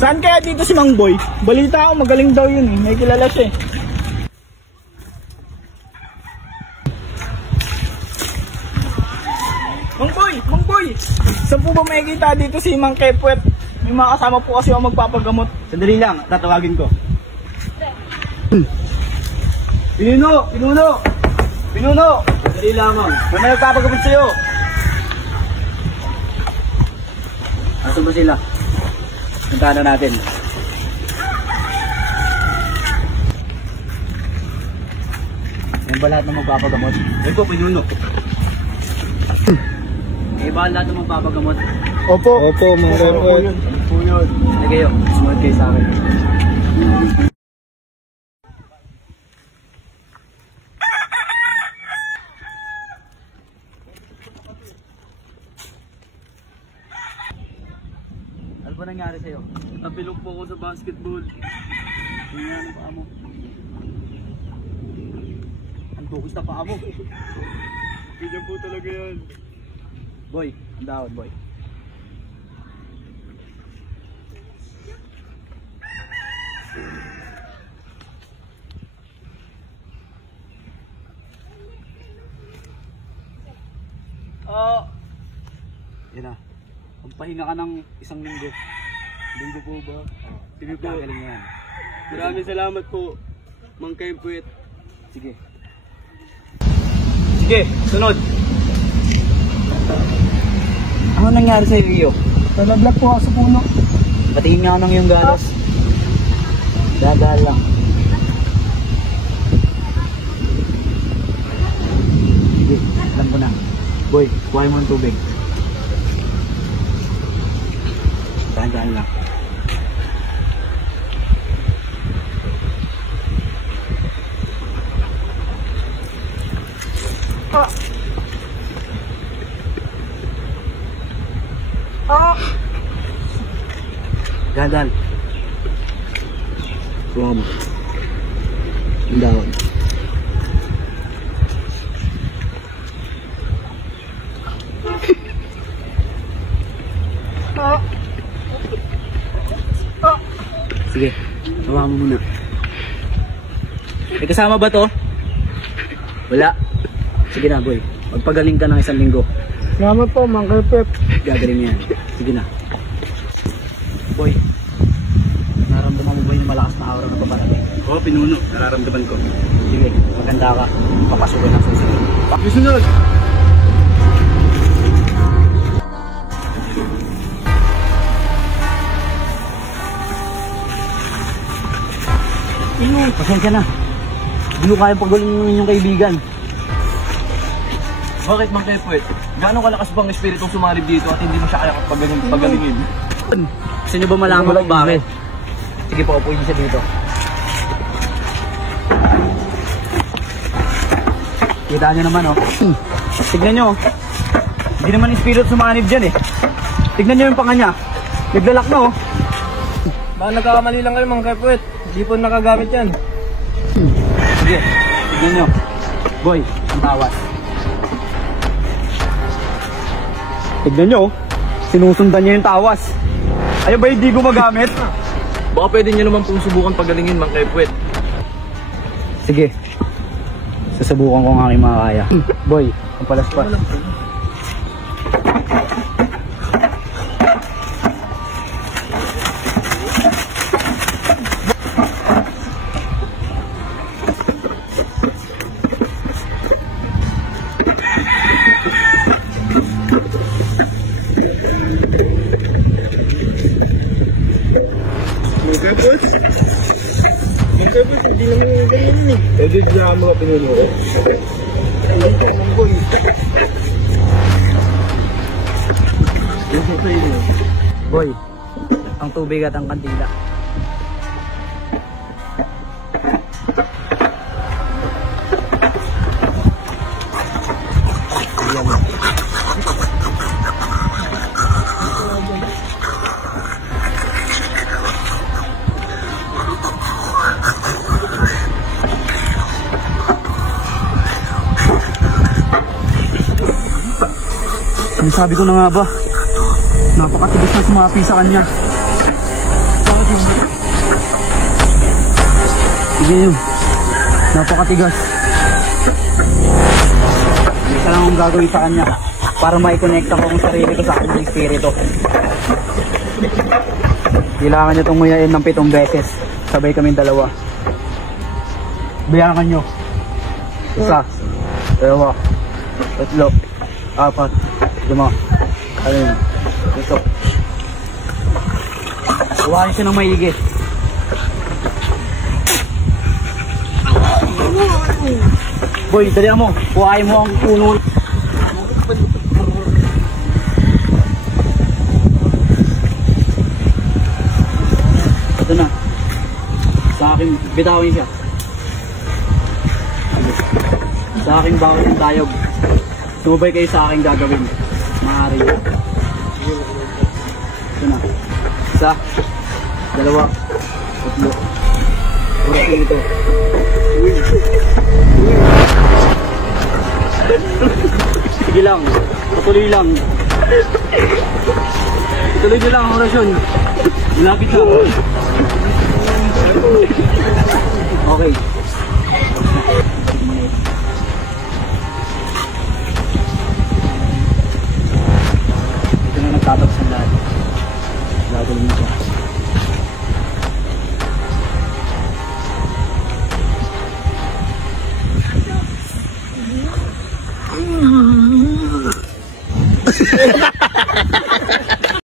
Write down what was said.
Saan kaya dito si Mang Boy? Balita ko magaling daw yun eh. May kilala siya eh. Mang Boy! Mang Boy! Saan po ba makikita dito si Mang Kepwet? May mga kasama po kasi ako magpapagamot. Sandali lang, tatawagin ko. Pinuno! Pinuno! Pinuno! Sandali lamang. May nagpapagamot sa'yo. Asan ba sila? Puntahan na natin. Yan ba lahat ng magpapagamot? Yan po, Pinuno. Yan ba lahat ng magpapagamot? Opo. Opo, Mang Kepwet. Po yun. Sige kayo, sumunod kayo sa akin. Ano ba nangyari sa'yo? Nabilog po ako sa basketball. Nangyari ng paa mo. Ang dukis na paa mo. Ganyan po talaga yan. Boy, ang dahon, boy. Yan na. Magpahinga ka ng isang linggo. Linggo po ba? Sige po. Galing yan. Maraming salamat po, Mang Kepwet. Sige. Sige, sunod. Ano nangyari sa'yo, Iyo? Nalaglag po ako sa puno. Patingin nga ng iyong galos. Dagal lang. Sige, alam ko na. Boy, kuhain mo ng tubig. Dahan-dahan lang. Dahan-dahan. Kuha mo. Ang dahon. Sige, hawa mo muna. May kasama ba to? Wala. Sige na, boy. Magpagaling ka ng isang linggo. Salamat po, Mang Kepwet. Gagaling yan. Sige na. Boy, nararamdaman mo ba yung malakas na aura na paparating? Oo, Pinuno. Nararamdaman ko. Sige, maganda ka. Papasukin ang susunod. Susunod! Pasensya na. Hindi ko kaya pagaling ng inyong kaibigan. Bakit, Mang Kepwet? Gaano kalakas bang espiritong sumarib dito at hindi mo siya kaya pagalingin? Gusto nyo ba malaman kung bakit? Sige, paupuin niyo siya dito. Kita nyo naman, oh. Tignan nyo, oh. Hindi naman espiritu sumanib dyan, eh. Tignan nyo yung panga niya. Naglalak na, oh. Baka nagkakamali lang kayo, Mang Kepwet. Hindi po nakagamit yan. Sige, tignan nyo. Boy, ang tawas. Tignan nyo, oh. Sinusundan niya yung tawas. Ayaw ba hindi gumagamit? Baka pwede nyo naman pong subukan pagalingin, Mang Kepwet. Sige. Susubukan ko ang aking makakaya. Boy, ang palaspas. Magkabot, hindi naman ganyan eh. Pwede dyan mga Pinuno ko. Hindi ko Mang Boy. Boy, ang tubig at ang kandila. Sabi ko na nga ba, napakatibis na sumapi sa kanya. Saka Sige nyo. Napakatigas. Isa lang akong gagawin sa kanya para mai-connecta ko ang sarili ko sa aking espiritu. Kailangan nyo itong nguyain ng 7 beses. Sabay kaming dalawa. Bayakan nyo. 1, 2, 3, 4, 5. Ano yun? Ito. Huwain siya ng maigi. Boy, dali mo. Huwain mo ang puno. Ito na. Sa akin, bitawin siya. Sa aking bawat ng tayog. Sumabay kayo sa aking gagawin. Maaari. Ito na. 1, 2, 3. Purasin ito. Sige lang. Patuloy lang. Tuloy nyo lang ang orasyon. Lapit lang. Okay. Ito na nagtatapos ang lahat. Gagawin mo siya.